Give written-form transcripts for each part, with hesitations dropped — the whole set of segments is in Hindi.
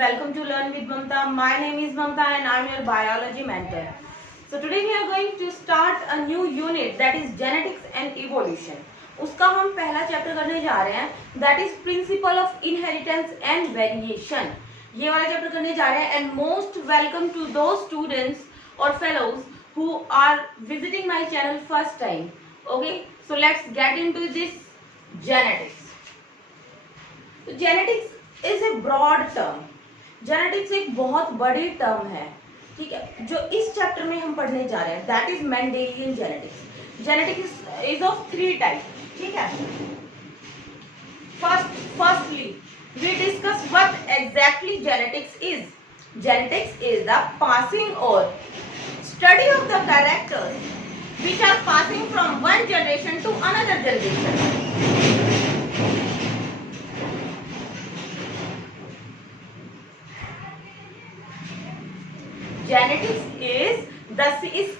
welcome to Learn with Mamta. My name is Mamta and I am your biology mentor. So today we are going to start a new unit that is genetics and evolution. उसका हम पहला चैप्टर करने जा रहे हैं that is principle of inheritance and variation. ये वाला चैप्टर करने जा रहे हैं and most welcome to those students or fellows who are visiting my channel first time. Okay, so let's get into this genetics. So genetics is a broad term. Genetics एक बहुत बड़ी टर्म है, ठीक है, जो इस चैप्टर में हम पढ़ने जा रहे हैं that is Mendelian genetics. Genetics is of 3 type, ठीक है. Firstly we discuss what exactly genetics is. Genetics is the passing और study of the characters which are passing from one generation to another generation. Genetics is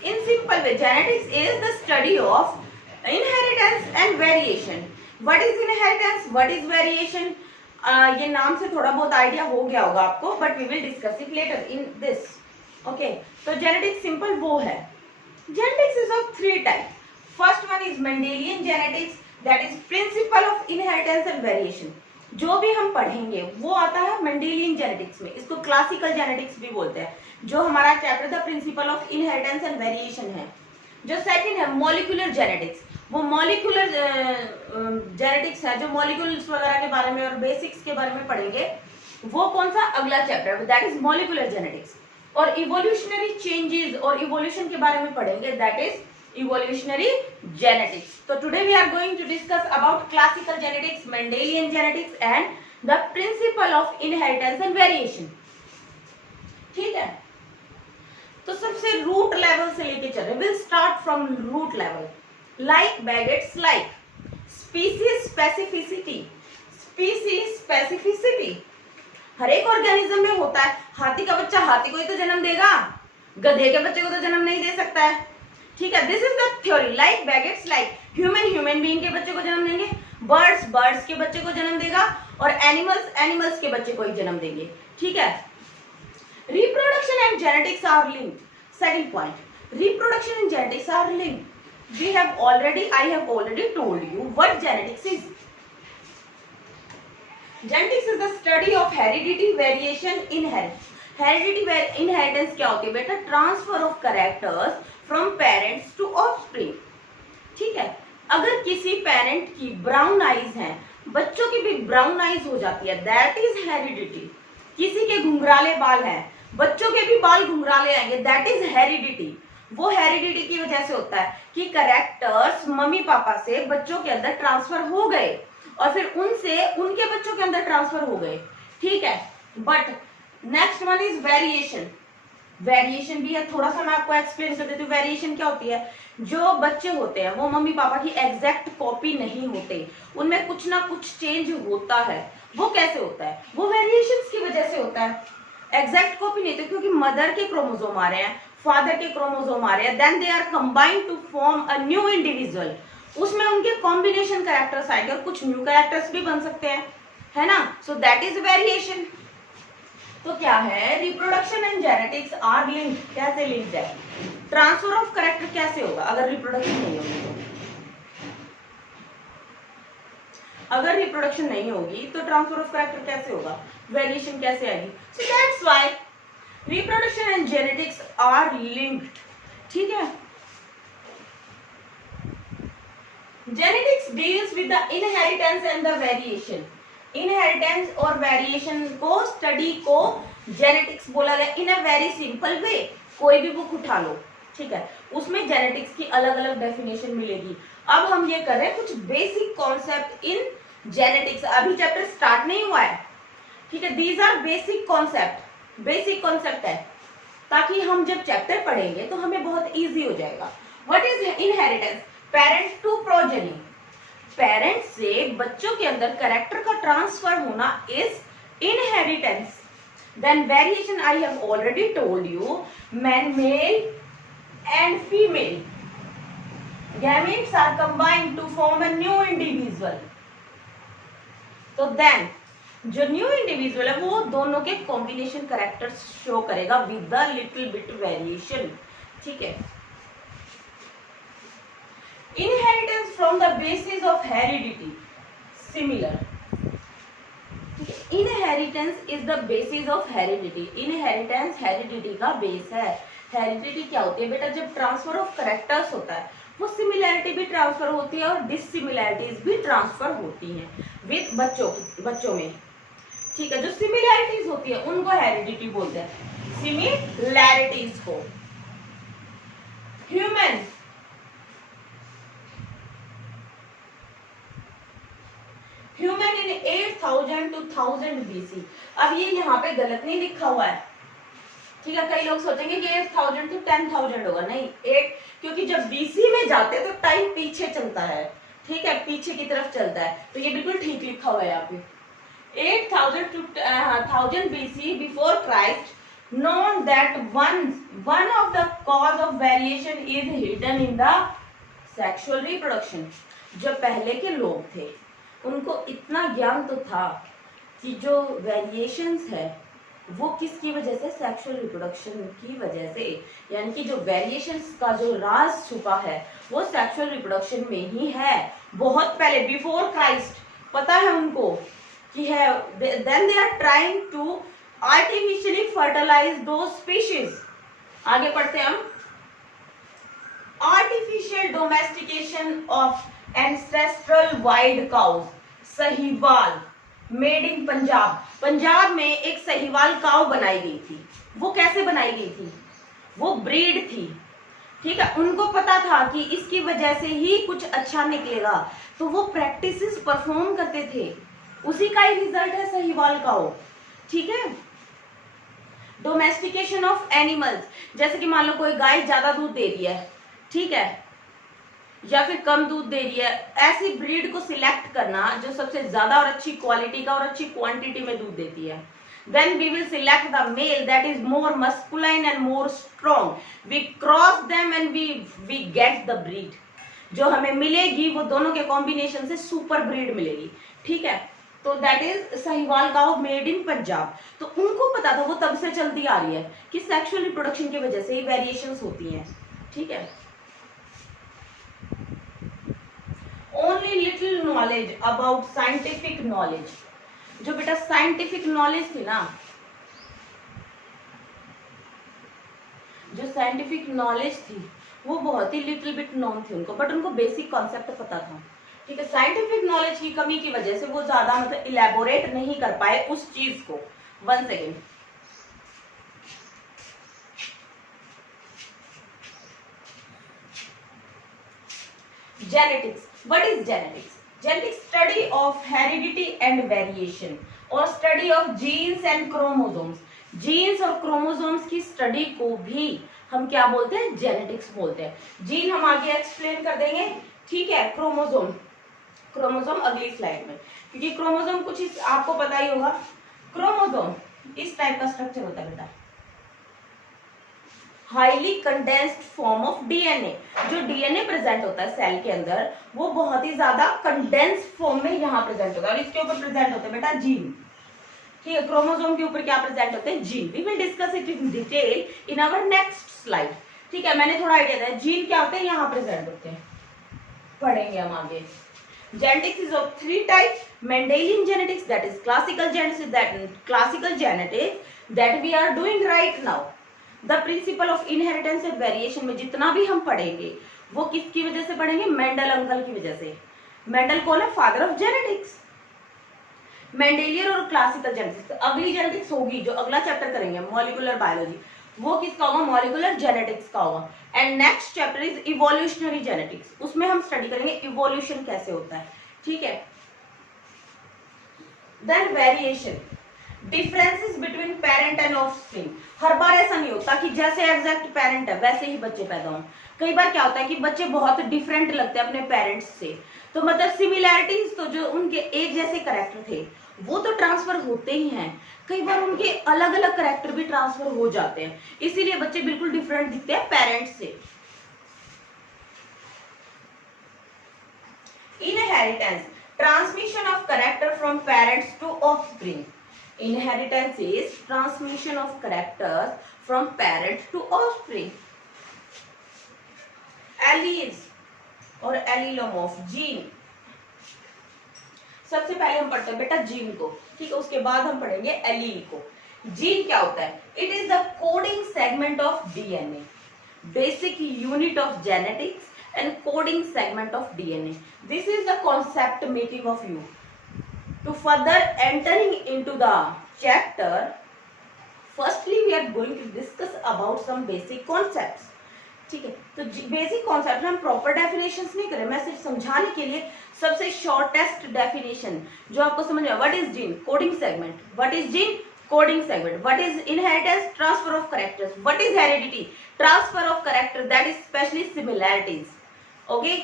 in simple way, genetics is the study of inheritance and variation. What is inheritance? What is variation? ये नाम से थोड़ा बहुत आइडिया हो गया होगा आपको, but we will discuss it later in this. Okay, तो genetics simple वो है. Genetics is of 3 types. First one is Mendelian genetics, that is principle of inheritance and variation. जो भी हम पढ़ेंगे वो आता है मेंडेलियन जेनेटिक्स में. इसको क्लासिकल जेनेटिक्स भी बोलते हैं. जो हमारा chapter the principle of inheritance and variation है. जो सेकंड है मॉलिक्यूलर जेनेटिक्स, वो मॉलिक्यूलर जेनेटिक्स है जो मॉलिक्यूल्स वगैरह के बारे में और बेसिक्स के बारे में पढ़ेंगे. वो कौन सा अगला चैप्टर है, दैट इज मॉलिक्यूलर जेनेटिक्स. और इवोल्यूशनरी चेंजेस और इवोल्यूशन के बारे में पढ़ेंगे, that is evolutionary genetics. So today we are going to discuss about classical genetics, Mendelian genetics and the principle of inheritance and variation. ठीक है, तो सबसे रूट लेवल से लेके चल रहे. We'll start from root level. Like Baggett's like. Species specificity. Species specificity. हर एक ऑर्गेनिज्म में होता है. हाथी का बच्चा हाथी को ही तो जन्म देगा, गधे के बच्चे को तो जन्म नहीं दे सकता है, ठीक है. This is the theory. Like begets like. Human being के बच्चे को जन्म देंगे, बर्ड्स के बच्चे को जन्म देगा, और एनिमल्स के बच्चे को ही जन्म देंगे, ठीक है. Reproduction and genetics are linked. Second point, reproduction and genetics are linked. I have already told you what genetics is. Genetics is the study of heredity, variation, inheritance. Heredity inheritance क्या होती है बेटा? Transfer of characters from parents to offspring, ठीक है. अगर किसी पेरेंट की ब्राउन आईज हैं, बच्चों की भी ब्राउन आईज हो जाती है, दैट इज हेरिडिटी. किसी के घुंघराले बाल हैं, बच्चों के भी बाल घुंघराले आएंगे, दैट इज हेरिडिटी. वो हेरिडिटी की वजह से होता है कि कैरेक्टर्स मम्मी पापा से बच्चों के अंदर ट्रांसफर हो गए और फिर उनसे उनके बच्चों के अंदर ट्रांसफर हो गए, ठीक है. But next one is variation. Variation भी है, थोड़ा सा मैं आपको एक्सप्लेन कर देती हूँ. वेरिएशन क्या होती है? जो बच्चे होते हैं वो मम्मी पापा की एग्जैक्ट कॉपी नहीं होते, उनमें कुछ ना कुछ चेंज होता है. वो कैसे होता है? वो वेरिएशंस की वजह से होता है. एग्जैक्ट कॉपी नहीं, तो क्योंकि मदर के क्रोमोसोम आ रहे हैं, फादर के क्रोमोसोम आ रहे हैं, then they are combined to form a new individual. उसमें उनके कॉम्बिनेशन कैरेक्टर्स आएंगे और कुछ न्यू कैरेक्टर्स भी बन सकते हैं, है ना. So that is variation. तो क्या है? Reproduction and genetics are linked. कैसे लिंक्ड है? ट्रांसफर ऑफ कैरेक्टर कैसे होगा अगर रिप्रोडक्शन नहीं होगी तो? अगर रिप्रोडक्शन नहीं होगी तो ट्रांसफर ऑफ कैरेक्टर कैसे होगा? वेरिएशन कैसे आएगी? So that's why reproduction and genetics are linked, ठीक है. Genetics deals with the inheritance and the variation. Inheritance और वेरिएशन को स्टडी को जेनेटिक्स बोला गया इन अ वेरी सिंपल वे. कोई भी बुक उठा लो, ठीक है, उसमें जेनेटिक्स की अलग अलग डेफिनेशन मिलेगी. अब हम ये कर रहे हैं कुछ बेसिक कॉन्सेप्ट इन जेनेटिक्स. अभी चैप्टर स्टार्ट नहीं हुआ है, ठीक है. दीज आर बेसिक कॉन्सेप्ट है, ताकि हम जब चैप्टर पढ़ेंगे तो हमें बहुत इजी हो जाएगा. What is inheritance? Parent to progeny. Parents से बच्चों के अंदर कैरेक्टर का ट्रांसफर होना is inheritance. Then variation, I have already told you, male and female gametes are combined to form a new individual. So then जो न्यू इंडिविजुअल है वो दोनों के कॉम्बिनेशन कैरेक्टर्स शो करेगा with the little bit variation, ठीक है। Inheritance from the basis of heredity similar, inheritance is the basis of heredity, inheritance heredity का बेस है। हेरिडिटी क्या होती है बेटा, जब ट्रांसफर ऑफ कैरेक्टर्स होता है वो सिमिलैरिटी भी ट्रांसफर होती है और डिससिमिलैरिटीज भी ट्रांसफर होती हैं विद बच्चों में, ठीक है। जो सिमिलैरिटीज होती है उनको हेरिडिटी बोलते हैं, सिमिलैरिटीज को। ह्यूमन इन 8000 to 1000 BC, अब ये यहाँ पे गलत नहीं लिखा हुआ है, ठीक है। कई लोग सोचेंगे कि 8000 to 10,000 होगा, नहीं, 8, क्योंकि जब BC में जाते तो टाइम पीछे चलता है, ठीक है, पीछे की तरफ चलता है, तो ये बिल्कुल ठीक लिखा हुआ है यहाँ पे। 8000 to 1000 BC before Christ, known that one of the cause of variation is hidden in the sexual reproduction। जो पहले के लोग थे उनको इतना ज्ञान तो था कि जो वेरिएशंस है वो किसकी वजह से, सेक्सुअल रिप्रोडक्शन की वजह से, यानी कि जो वेरिएशंस का जो राज छुपा है वो सेक्सुअल रिप्रोडक्शन में ही है। बहुत पहले बिफोर क्राइस्ट पता है उनको कि है, then they are trying to artificially fertilize दो स्पीशीज। आगे पढ़ते हैं हम। Artificial domestication of ancestral wild cows, Sahiwal, made in Punjab. Punjab में एक सहीवाल काउ बनाई गई थी। वो कैसे बनाई गई थी, वो ब्रीड थी, ठीक है। उनको पता था कि इसकी वजह से ही कुछ अच्छा निकलेगा, तो वो प्रैक्टिसेस परफॉर्म करते थे, उसी का ही रिजल्ट है सहीवाल काउ, ठीक है। डोमेस्टिकेशन ऑफ एनिमल्स, जैसे कि मान लो कोई गाय ज्यादा दूध दे रही है, ठीक है, या फिर कम दूध दे रही है, ऐसी ब्रीड को सिलेक्ट करना जो सबसे ज्यादा और अच्छी क्वालिटी का और अच्छी क्वांटिटी में दूध देती है। Then we will select the male that is more masculine and more strong. We cross them and we get the breed. जो हमें मिलेगी वो दोनों के कॉम्बिनेशन से सुपर ब्रीड मिलेगी, ठीक है। तो that is Sahiwal cow made in Punjab. तो उनको पता था, वो तब से चलती आ रही है कि सेक्सुअल रिप्रोडक्शन की वजह से ही वेरिएशंस होती हैं, ठीक है। Only little knowledge about scientific knowledge, जो बेटा साइंटिफिक नॉलेज थी ना, जो साइंटिफिक नॉलेज थी वो बहुत ही लिटिल बिट नॉन थी उनको, बट उनको बेसिक कॉन्सेप्ट पता था, ठीक है। साइंटिफिक नॉलेज की कमी की वजह से वो ज्यादा मतलब इलेबोरेट नहीं कर पाए उस चीज को। One second, genetics. What is genetics? Genetics study of heredity and variation और study of genes and chromosomes. Genes और क्रोमोसोम्स की स्टडी को भी हम क्या बोलते हैं, जेनेटिक्स बोलते हैं। जीन हम आगे एक्सप्लेन कर देंगे, ठीक है। क्रोमोसोम अगली स्लाइड में, क्योंकि क्रोमोसोम कुछ आपको पता ही होगा। क्रोमोसोम इस टाइप का स्ट्रक्चर होता है बेटा, highly condensed form of DNA. जो डीएनए प्रेजेंट होता है सेल के अंदर वो बहुत ही ज्यादा कंडेंस्ड फॉर्म में यहाँ प्रेजेंट होता है, और इसके ऊपर प्रेजेंट होते हैं बेटा जीन, ठीक है। क्रोमोसोम के ऊपर क्या प्रेजेंट होते हैं, gene. We will discuss it in detail in our next slide, ठीक है। मैंने थोड़ा आइडिया दिया, जीन क्या होते हैं यहाँ प्रेजेंट होते हैं, पढ़ेंगे हम आगे। Genetics is of three types: Mendelian genetics, that is classical genetics that we are doing right now. The principle of inheritance and variation में जितना भी हम पढ़ेंगे वो किसकी वजह से पढ़ेंगे, मेंडल अंकल की वजह से। मेंडल कौन है, फादर ऑफ जेनेटिक्स। मेंडेलियन और क्लासिकल जेनेटिक्स, अगली जेनेटिक्स होगी जो अगला चैप्टर करेंगे मॉलिक्यूलर बायोलॉजी, वो किसका होगा, मॉलिक्यूलर जेनेटिक्स का होगा। And next chapter is evolutionary genetics, उसमें हम स्टडी करेंगे इवोल्यूशन कैसे होता है, ठीक है। Then variation, differences between parent and offspring. हर बार ऐसा नहीं होता कि जैसे एग्जैक्ट पेरेंट है वैसे ही बच्चे पैदा हों। कई बार क्या होता है कि बच्चे बहुत डिफरेंट लगते हैं अपने पेरेंट्स से, तो मतलब सिमिलैरिटीज, तो जो उनके एक जैसे कैरेक्टर थे वो तो ट्रांसफर होते ही हैं, कई बार उनके अलग अलग कैरेक्टर भी ट्रांसफर हो जाते हैं, इसीलिए बच्चे बिल्कुल डिफरेंट दिखते हैं पेरेंट्स से। Inheritance, Transmission of character from parents to offspring. Inheritance is transmission of characters from parents to offspring. Alleles और एलिलोमॉर्फ जीन, सबसे पहले हम पढ़ते हैं बेटा जीन को, ठीक है, उसके बाद हम पढ़ेंगे एलील को। जीन क्या होता है? It is the coding segment of DNA, basic unit of genetics and coding segment of DNA. This is the concept making of you. To further entering into the chapter, firstly we are going to discuss about some basic concepts. ठीक है, तो बेसिक कॉन्सेप्ट हम प्रॉपर डेफिनेशंस नहीं करें, मैं सिर्फ समझाने के लिए सबसे शॉर्टेस्ट डेफिनेशन जो आपको समझ में, what is gene? Coding segment. What is gene? Coding segment. What is inheritance? Transfer of characters. What is heredity? Transfer of character, that is specially similarities. Okay,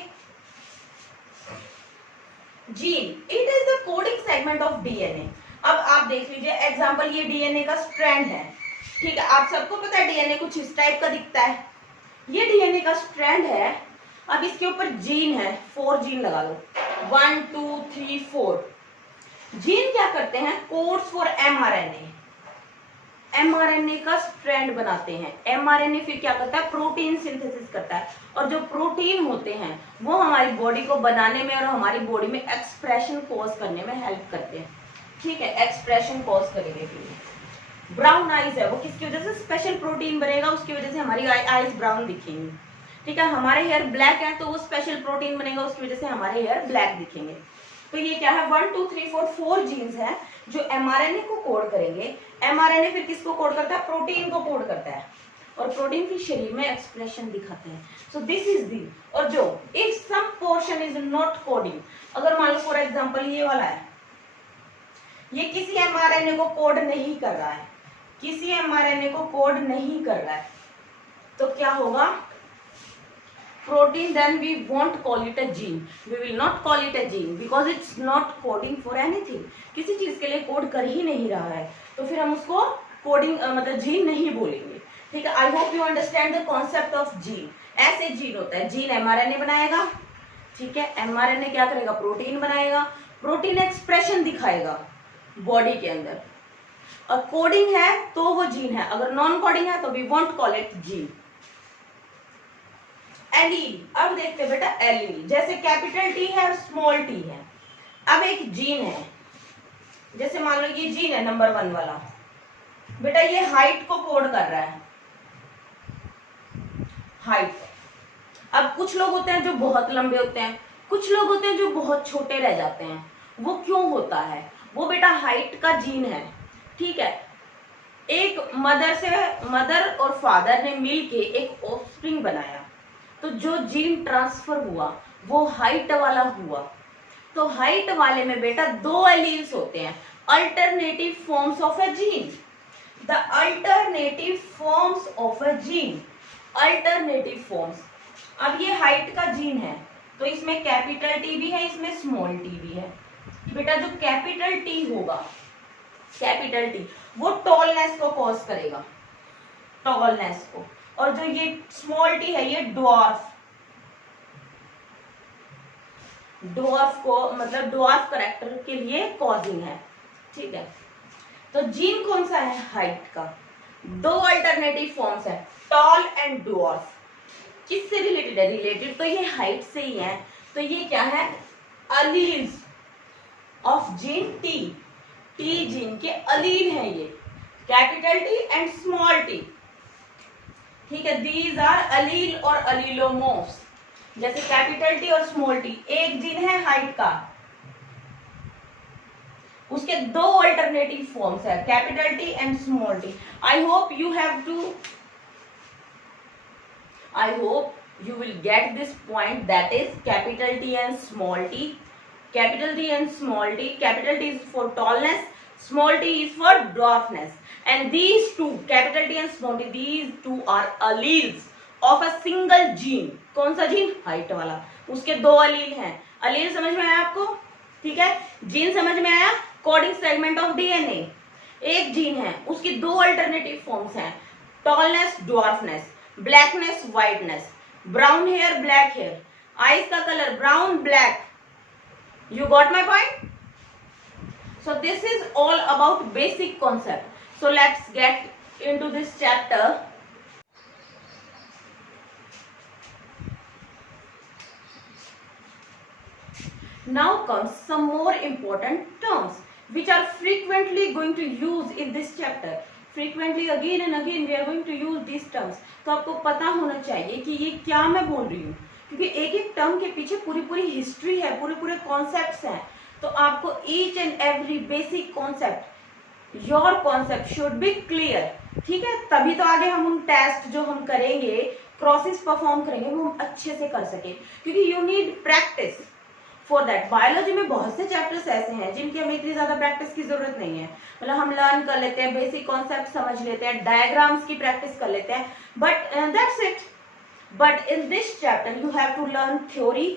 gene it is the coding segment of DNA. अब आप देख लीजिए एग्जांपल, ये डीएनए का स्ट्रैंड है, ठीक है, आप सबको पता है डीएनए कुछ इस टाइप का दिखता है, ये डीएनए का स्ट्रैंड है। अब इसके ऊपर जीन है, 4 जीन लगा लो, 1 2 3 4। जीन क्या करते हैं? कोड्स फॉर एमआरएनए, एमआरएनए का स्ट्रैंड बनाते हैं। एमआरएनए फिर क्या करता है? प्रोटीन सिंथेसिस करता है, और जो प्रोटीन होते हैं वो हमारी बॉडी को बनाने में और हमारी बॉडी में एक्सप्रेशन कॉज करने में हेल्प करते हैं, ठीक है, एक्सप्रेशन कॉज करेंगे। फिर ब्राउन आईज है, वो किसकी वजह से? स्पेशल प्रोटीन बनेगा, उसकी वजह से हमारी आईज ब्राउन दिखेंगी, ठीक है। हमारे हेयर ब्लैक है तो वो स्पेशल प्रोटीन बनेगा, उसकी वजह से हमारे हेयर ब्लैक दिखेंगे। तो ये क्या है? 1 2 3 4 4 जीन्स हैं जो एमआरएनए को कोड करेंगे। एमआरएनए फिर किसको कोड करता है? प्रोटीन को कोड करता है, और प्रोटीन फिर शरीर में एक्सप्रेशन दिखाते हैं। सो दिस इज दी, और जो if some portion is not coding, अगर मान लो फॉर एग्जांपल ये वाला है, ये किसी एमआरएनए को कोड नहीं कर रहा है, किसी एमआरएनए को कोड नहीं कर रहा है, तो क्या होगा? Protein, then we won't call it a gene, we will not call it a gene because it's not coding for anything, किसी चीज के लिए कोड कर ही नहीं रहा है, तो फिर हम उसको कोडिंग मतलब जीन नहीं बोलेंगे, ठीक है। I hope you understand the concept of gene. ऐसे जीन होता है, जीन एमआरएनए बनाएगा, ठीक है, एमआरएनए क्या करेगा? प्रोटीन बनाएगा, प्रोटीन एक्सप्रेशन दिखाएगा बॉडी के अंदर, और कोडिंग है तो वो जीन है, अगर नॉन कोडिंग है तो we won't call it gene. Allele, अब देखते हैं बेटा एलील, जैसे कैपिटल टी है और स्मॉल टी है। अब एक जीन है, जैसे मान लो ये जीन है नंबर 1 वाला, बेटा ये हाइट को कोड कर रहा है, हाइट। अब कुछ लोग होते हैं जो बहुत लंबे होते हैं, कुछ लोग होते हैं जो बहुत छोटे रह जाते हैं। वो क्यों होता है? वो बेटा हाइट का जीन है, ठीक है। एक मदर और फादर ने मिलके एक ऑफस्प्रिंग बनाया, तो जो जीन ट्रांसफर हुआ वो हाइट वाला हुआ। तो हाइट वाले में बेटा 2 एलील्स होते हैं, alternative forms of a gene. The alternative forms of a gene, alternative forms. अब ये हाइट का जीन है तो इसमें कैपिटल टी भी है, इसमें स्मॉल टी भी है। बेटा जो कैपिटल टी होगा, कैपिटल टी, वो टॉलनेस को कॉज करेगा, टॉलनेस को, और जो ये स्मॉल टी है ये ड्वार्फ, ड्वार्फ को मतलब ड्वार्फ कैरेक्टर के लिए कॉजिंग है, ठीक है। तो जीन कौन सा है? हाइट का। 2 अल्टरनेटिव फॉर्म्स है, टॉल एंड ड्वार्फ। किससे रिलेटेड है? रिलेटेड तो ये हाइट से ही है, तो ये क्या है? Alleles of gene T, T gene के अलील है ये, capital T and small T, ठीक है। दीज आर अलील और अलीलोमॉर्फ्स, जैसे कैपिटल टी और स्मॉल टी, एक जीन है हाइट का, उसके 2 अल्टरनेटिव फॉर्म्स है, capital T and small T. I hope you will get this point, that is capital T and small t. Capital T and small t, capital T is for tallness, small t is for dwarfness, and these two, capital T and small t, these two are alleles of a single gene. कौन सा जीन? हाइट वाला, उसके 2 अलील हैं। अलील समझ में आया आपको? ठीक है, जीन समझ में आया? कोडिंग सेगमेंट ऑफ डीएनए, एक जीन है, उसकी 2 अल्टरनेटिव फॉर्म्स हैं, tallness, dwarfness, blackness, whiteness, brown hair, black hair, eyes का colour brown, black, You got my point? So this is all about basic concept. So let's get into this chapter. Now comes some more important terms which are frequently going to use in this chapter. Frequently again and again we are going to use these terms. तो आपको पता होना चाहिए कि ये क्या मैं बोल रही हूँ, क्योंकि एक एक टर्म के पीछे पूरी पूरी हिस्ट्री है, पूरे पूरे कॉन्सेप्ट्स हैं. तो आपको each and every basic concept, your concept should be clear. ठीक है, तभी तो आगे हम उन टेस्ट जो हम करेंगे, क्रॉसेस परफॉर्म करेंगे, वो हम अच्छे से कर सके, क्योंकि you need practice for that. Biology में बहुत से चैप्टर्स ऐसे हैं जिनकी हमें इतनी ज्यादा प्रैक्टिस की जरूरत नहीं है. मतलब हम लर्न कर लेते हैं, बेसिक कॉन्सेप्ट समझ लेते हैं, डायग्राम्स की प्रैक्टिस कर लेते हैं, but that's it. But in this chapter you have to learn theory.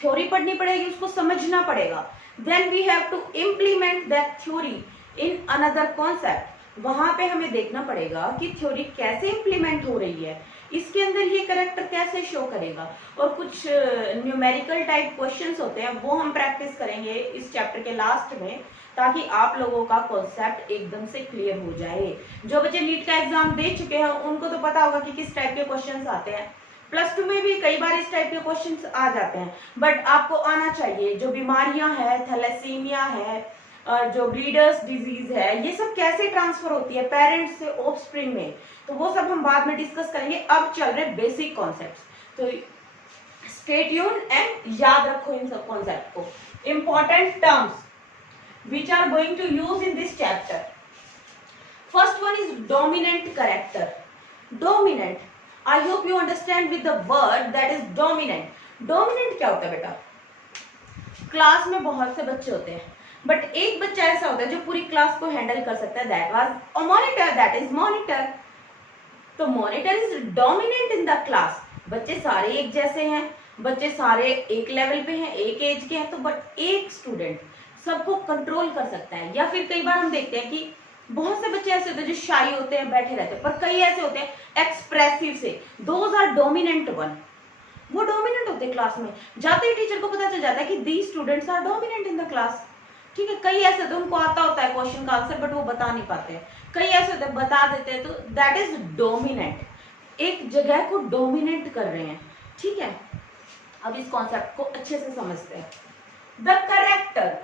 Theory पढ़नी पड़ेगी, उसको समझना पड़ेगा. Then we have to implement that theory in another concept. वहां पे हमें देखना पड़ेगा कि थ्योरी कैसे इम्प्लीमेंट हो रही है, इसके अंदर ये कैरेक्टर कैसे शो करेगा, और कुछ न्यूमेरिकल टाइप क्वेश्चंस होते हैं वो हम प्रैक्टिस करेंगे इस चैप्टर के लास्ट में, ताकि आप लोगों का कॉन्सेप्ट एकदम से क्लियर हो जाए. जो बच्चे नीट का एग्जाम दे चुके हैं उनको तो पता होगा कि किस टाइप के क्वेश्चंस आते हैं. +2 में भी कई बार इस टाइप के क्वेश्चंस आ जाते हैं, बट आपको आना चाहिए. जो बीमारियां हैं, थैलेसीमिया है, जो ब्रीडर्स डिजीज है, ये सब कैसे ट्रांसफर होती है पेरेंट्स से ऑफस्प्रिंग में, तो वो सब हम बाद में डिस्कस करेंगे. अब चल रहे बेसिक कॉन्सेप्ट्स, तो स्टे ट्यून एंड याद रखो इन सब कॉन्सेप्ट को. Important terms which are going to use in this chapter. First one is dominant character. Dominant. I hope you understand with the word that is dominant. Dominant क्या होता है बेटा? क्लास में बहुत से बच्चे होते हैं, बट एक बच्चा ऐसा होता है जो पूरी क्लास को हैंडल कर सकता है. That was a monitor, that is monitor. तो monitor is dominant in the class. बच्चे सारे एक जैसे हैं, बच्चे सारे एक लेवल पे हैं, एक एज के हैं, तो बट एक स्टूडेंट सबको कंट्रोल कर सकता है. या फिर कई बार हम देखते हैं कि बहुत से बच्चे ऐसे होते हैं जो शाई होते हैं, बैठे रहते हैं, पर कई ऐसे होते हैं एक्सप्रेसिव से. Those are dominant one. वो डोमिनेंट होते हैं क्लास में. जाते ही टीचर को पता चल जाता है कि these students are dominant in the class. ठीक है, कई ऐसे होते हैं उनको आता होता है क्वेश्चन का आंसर, बट वो बता नहीं पाते हैं. कई ऐसे होते हैं बता देते हैं, तो दैट इज डोमिनेंट. एक जगह को डोमिनेट कर रहे हैं. ठीक है, अब इस कॉन्सेप्ट को अच्छे से समझते हैं. The character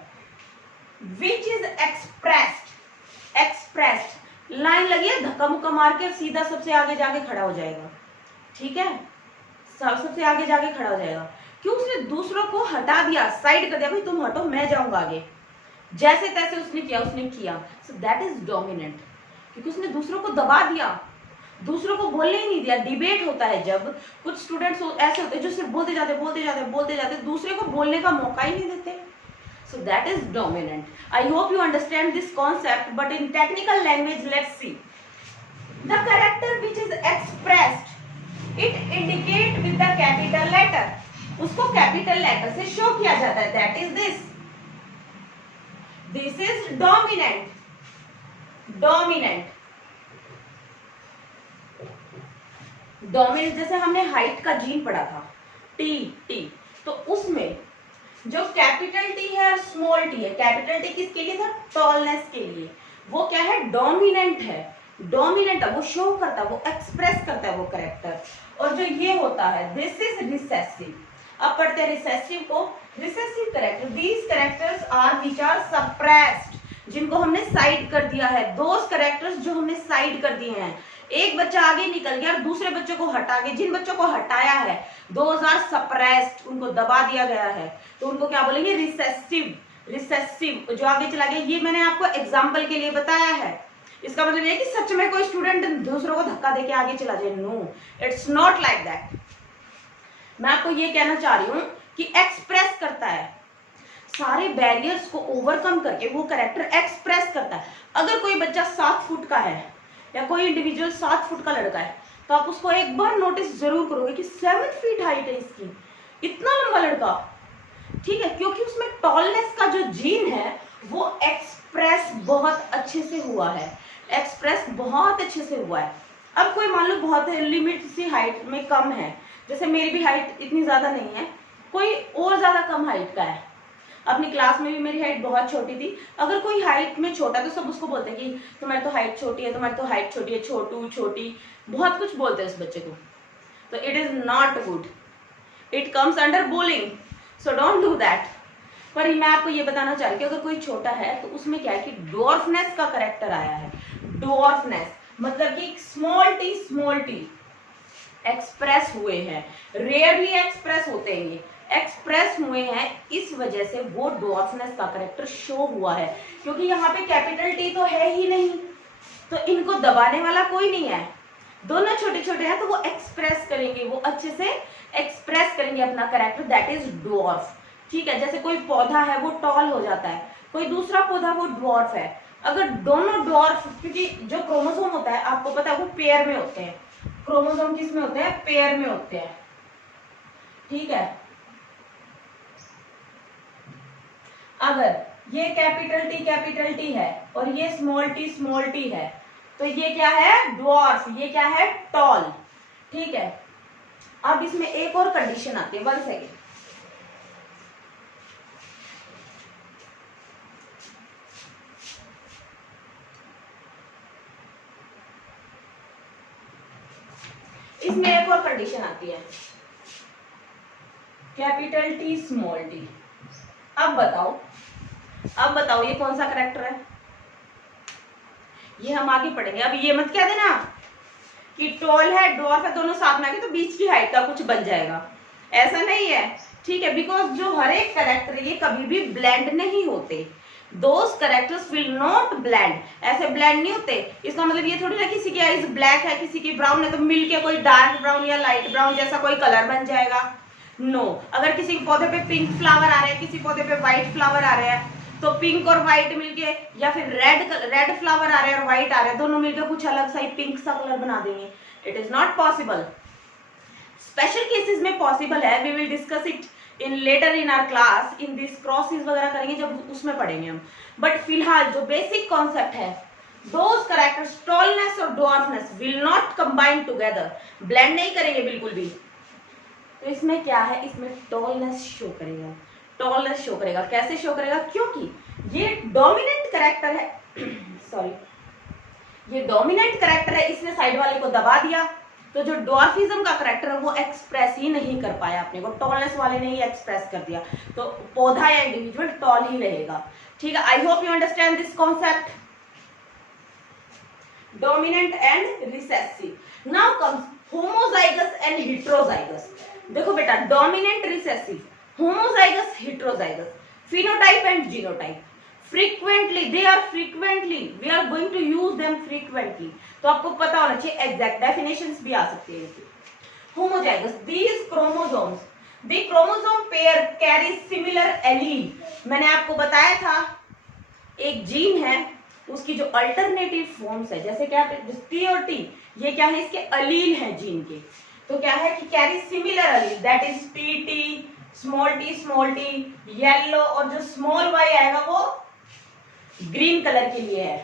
which is expressed. Line लगी है, धक्का मुक्का मार के सीधा सबसे आगे जाके खड़ा हो जाएगा. ठीक है, सबसे आगे जाके खड़ा हो जाएगा. क्यों? उसने दूसरों को हटा दिया, साइड कर दिया, भाई तुम हटो मैं जाऊंगा आगे. जैसे तैसे उसने किया. सो दैट इज डोमिनेंट, क्योंकि उसने दूसरों को दबा दिया, दूसरों को बोलने ही नहीं दिया. डिबेट होता है जब, कुछ स्टूडेंट्स ऐसे होते हैं जो सिर्फ बोलते जाते, दूसरे को बोलने का मौका ही नहीं देते. So that is dominant. I hope you understand this concept, but in technical language, let's see. The character which is expressed, it indicate with the capital letter. उसको capital letter से show किया जाता है. That is this. This is dominant. Dominant. Dominant जैसे हमने height का जीन पढ़ा था, T, तो उसमें जो कैपिटल टी है और स्मॉल टी है, कैपिटल टी किसके लिए था? टॉलनेस के लिए. वो क्या है? डोमिनेंट है. डोमिनेंट है, वो शो करता है, वो एक्सप्रेस करता है वो कैरेक्टर. और जो ये होता है, दिस इज रिसेसिव. अब पढ़ते हैं रिसेसिव को. Recessive character, these characters are which are suppressed, जिनको हमने साइड कर दिया है. दोस कैरेक्टर्स जो हमने साइड कर दिए हैं. एक बच्चा आगे निकल गया और दूसरे बच्चों को हटा के, जिन बच्चों को हटाया है, दोज आर सप्रेस्ड, उनको दबा दिया गया है, तो उनको क्या बोलेंगे? रिसेसिव. रिसेसिव जो आगे चला गया. ये मैंने आपको एग्जाम्पल के लिए बताया है. इसका मतलब ये कि सच में कोई स्टूडेंट दूसरों को धक्का देके आगे चला जाए. No, it's not like that. मैं आपको ये कहना चाह रही हूं कि एक्सप्रेस करता है, सारे बैरियर्स को ओवरकम करके वो कैरेक्टर एक्सप्रेस करता है. अगर कोई बच्चा 7 फुट का है या कोई इंडिविजुअल 7 फुट का लड़का है, तो आप उसको एक बार नोटिस जरूर करोगे कि 7 फीट हाइट है इसकी, इतना लंबा लड़का. ठीक है, क्योंकि उसमें टॉलनेस का जो जीन है वो एक्सप्रेस बहुत अच्छे से हुआ है. एक्सप्रेस बहुत अच्छे से हुआ है. अब कोई मान लो बहुत लिमिट सी हाइट में कम है, जैसे मेरी भी हाइट इतनी ज्यादा नहीं है, कोई और ज्यादा कम हाइट का है, अपनी क्लास में भी मेरी हाइट बहुत छोटी थी। अगर कोई हाइट में छोटा तो सब उसको बोलते हैं कि तुम्हारी तो हाइट छोटी है, तुम्हारी तो हाइट छोटी है, छोटू छोटी, बहुत कुछ बोलते हैं उस बच्चे को। तो it is not good, it comes under bullying, so don't do that. पर मैं आपको ये बताना चाह रही हूँ कि अगर कोई छोटा है तो उसमें क्या है कि डॉर्फनेस का करेक्टर आया है। डॉर्फनेस मतलब कि स्मॉल टी एक्सप्रेस हुए हैं, रेयरली एक्सप्रेस होते हैं, ये एक्सप्रेस हुए हैं, इस वजह से वो डॉर्फनेस का करेक्टर शो हुआ है। क्योंकि यहाँ पे कैपिटल टी तो है ही नहीं, तो इनको दबाने वाला कोई नहीं है, दोनों छोटे छोटे हैं, तो वो एक्सप्रेस करेंगे, वो अच्छे से एक्सप्रेस करेंगे अपना कैरेक्टर, दैट इज डॉर्फ। ठीक है, जैसे कोई पौधा है वो टॉल हो जाता है, कोई दूसरा पौधा वो डॉर्फ है। अगर दोनों डॉर्फ, क्योंकि जो क्रोमोसोम होता है आपको पता है वो पेयर में होते हैं, क्रोमोसोम किस में होते हैं, पेयर में होते हैं। ठीक है, अगर ये कैपिटल टी है और ये स्मॉल टी है, तो ये क्या है, ड्वार्फ, ये क्या है, टॉल। ठीक है, अब इसमें एक और कंडीशन आती है, 1 सेकेंड। इसमें एक और कंडीशन आती है, कैपिटल टी स्मॉल टी। अब बताओ ये कौन सा करेक्टर है, ये हम आगे पढ़ेंगे। अब ये मत कह देना कि टॉल है डॉर्फ है दोनों साथ में आके तो बीच की हाइट का कुछ बन जाएगा, ऐसा नहीं है। ठीक है, बिकॉज जो हर एक करेक्टर है ये कभी भी ब्लेंड नहीं होते, those characters will not blend, ऐसे ब्लेंड नहीं होते। इसका मतलब ये थोड़ी ना किसी की आईज ब्लैक है किसी की ब्राउन है तो मिलके कोई डार्क ब्राउन या लाइट ब्राउन जैसा कोई कलर बन जाएगा, नो। अगर किसी पौधे पे पिंक फ्लावर आ रहे हैं, किसी पौधे पे व्हाइट फ्लावर आ रहे हैं, तो पिंक और व्हाइट मिलके, या फिर रेड फ्लावर आ रहे हैं और व्हाइट आ रहे हैं, दोनों मिलकर कुछ अलग सा ही पिंक सा कलर बना देंगे, it is not possible. Special cases में पॉसिबल है, we will discuss it in later in our class, in this crosses वगैरह करेंगे जब उसमें पढ़ेंगे हम। बट फिलहाल जो बेसिक कॉन्सेप्ट है, दोज कैरेक्टर्स टॉलनेस और dwarfness will not combine together, blend नहीं करेंगे बिल्कुल भी। तो इसमें क्या है, इसमें टॉलनेस शो करेगा, टॉलनेस शो करेगा। कैसे शो करेगा, क्योंकि ये डोमिनेंट कैरेक्टर है सॉरी, ये डोमिनेंट कैरेक्टर है, इसने साइड वाले को दबा दिया, तो जो डॉर्फिज्म का कैरेक्टर है वो एक्सप्रेस ही नहीं कर पाया अपने को, टॉलनेस वाले ने ही एक्सप्रेस कर दिया, तो पौधा या इंडिविजुअल टॉल ही रहेगा। ठीक है, I hope you understand this concept, dominant and recessive. Now comes homozygous and heterozygous. देखो बेटा, dominant, recessive, homozygous, heterozygous, phenotype and genotype, frequently they are frequently, we are going to use them frequently, तो आपको पता होना चाहिए, एग्जैक्ट डेफिनेशंस भी आ सकती है इसकी। Homozygous, these chromosomes, the chromosome pair carries similar allele। मैंने आपको बताया था एक जीन है उसकी जो अल्टरनेटिव फॉर्म्स है, जैसे क्या टी और टी, ये क्या है, इसके अलील है जीन के, तो क्या है कि carry similar allele, that is T T, small T, yellow, और जो स्मॉल वाई आएगा वो ग्रीन कलर के लिए है।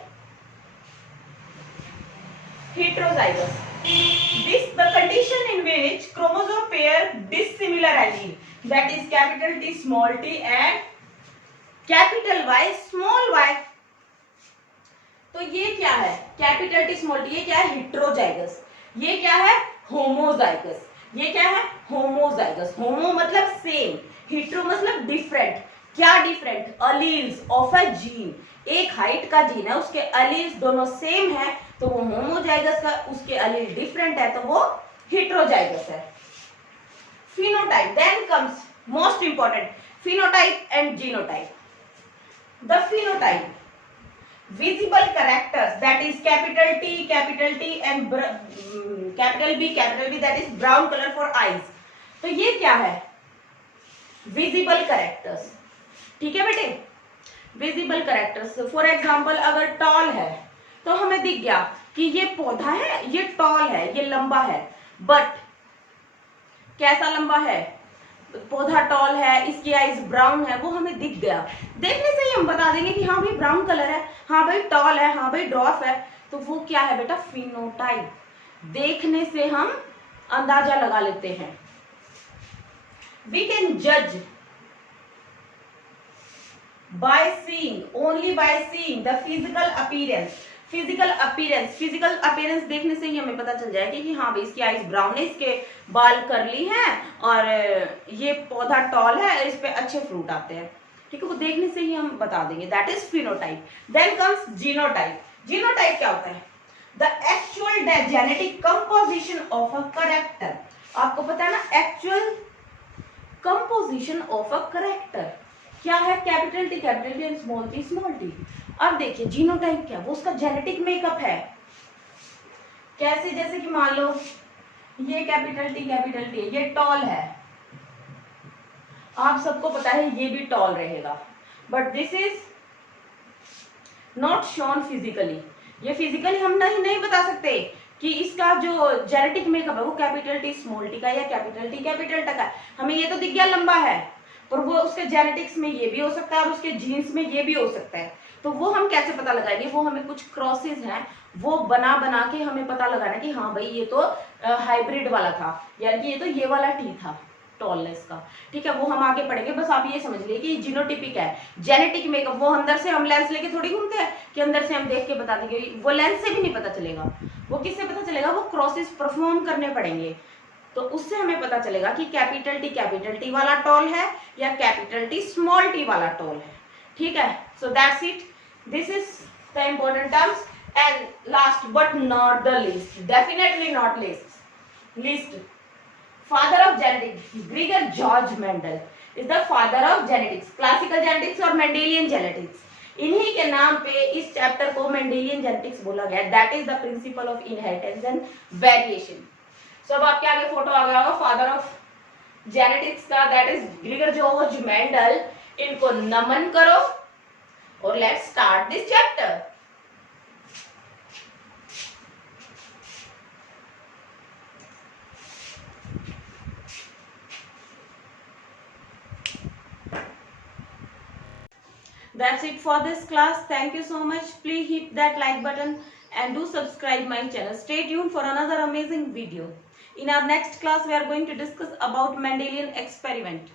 Heterozygous, this the condition in which chromosome pair dissimilar allele, that is capital T small t and capital Y small y। तो ये क्या है, कैपिटल टी स्मॉल टी, ये क्या है, हेटेरोजाइगस, ये क्या है, होमोजाइगस, ये क्या है, होमोजाइगस। होमो मतलब सेम, हेटेरो मतलब डिफरेंट। क्या different, alleles of a gene, एक हाइट का जीन है उसके अलील्स दोनों सेम है तो वो होमोजाइगस का, उसके अलील डिफरेंट है तो वो हेटेरोजाइगस है। Phenotype, then comes most important, phenotype and genotype. The phenotype, visible characters, that is capital T and capital B, that is brown color for eyes। तो ये क्या है, visible characters। ठीक है बेटे, visible characters, फॉर एग्जाम्पल अगर टॉल है तो हमें दिख गया कि ये पौधा है, ये टॉल है, ये लंबा है, बट कैसा लंबा है, पौधा टॉल है, इसकी आईज ब्राउन है, वो हमें दिख गया, देखने से ही हम बता देंगे कि हाँ भाई ब्राउन कलर है, हाँ भाई टॉल है, हाँ भाई ड्वार्फ है, तो वो क्या है बेटा, फिनोटाइप। देखने से हम अंदाजा लगा लेते हैं। वी कैन जज by seeing, only by seeing the physical appearance. Physical appearance देखने से ही हमें पता चल जाएगा कि हाँ भाई इसकी आईज ब्राउन है, इसके बाल करली हैं और ये पौधा टॉल है, इस पे अच्छे फ्रूट आते हैं। ठीक है, वो देखने से ही हम बता देंगे, that is phenotype. Then comes genotype. Genotype क्या होता है? The actual genetic composition of a character. आपको पता है ना actual composition of a character क्या है? Capital T and small T. अब देखिए जीनोटाइप क्या, वो उसका जेनेटिक मेकअप है। कैसे? जैसे कि मान लो ये कैपिटल टी ये टॉल है, आप सबको पता है ये भी टॉल रहेगा, but this is not shown physically. ये फिजिकली हम नहीं बता सकते कि इसका जो जेनेटिक मेकअप है वो कैपिटल टी स्मॉल टी का या कैपिटल टी कैपिटल टी का। हमें ये तो दिख गया लंबा है, पर वो उसके जेनेटिक्स में ये भी हो सकता है और उसके जीन्स में ये भी हो सकता है। तो वो हम कैसे पता लगाएंगे? वो हमें कुछ क्रॉसेस हैं वो बना के हमें पता लगाना कि हाँ भाई ये तो हाइब्रिड वाला था, यानी कि ये तो ये वाला टी था टॉलनेस का। ठीक है, वो हम आगे पढ़ेंगे, बस आप ये समझ लीजिए कि जीनोटिपिक है। जेनेटिक मेकअप वो अंदर से हम लेंस लेके थोड़ी घूमते हैं कि अंदर से हम देख के बता देंगे, वो लेंस से भी नहीं पता चलेगा। वो किससे पता चलेगा? वो क्रॉसेस परफॉर्म करने पड़ेंगे, तो उससे हमें पता चलेगा कि कैपिटल टी वाला टॉल है या कैपिटल टी स्मॉल टी वाला टॉल है। ठीक है, so that's it, this is the important terms. And last but not the least, definitely not least, father of genetics, Gregor George Mendel is the father of genetics, classical genetics और Mendelian genetics। इन्हीं के नाम पे इस चैप्टर को मेंडेलियन जेनेटिक्स बोला गया। That is the principle of inheritance and variation. So अब आपके आगे फोटो आ गया होगा फादर ऑफ जेनेटिक्स का, that is Gregor George Mendel. इनको नमन करो और let's start this chapter. That's it for this class. Thank you so much. Please hit that like button and do subscribe my channel. Stay tuned for another amazing video. In our next class, we are going to discuss about Mendelian experiment.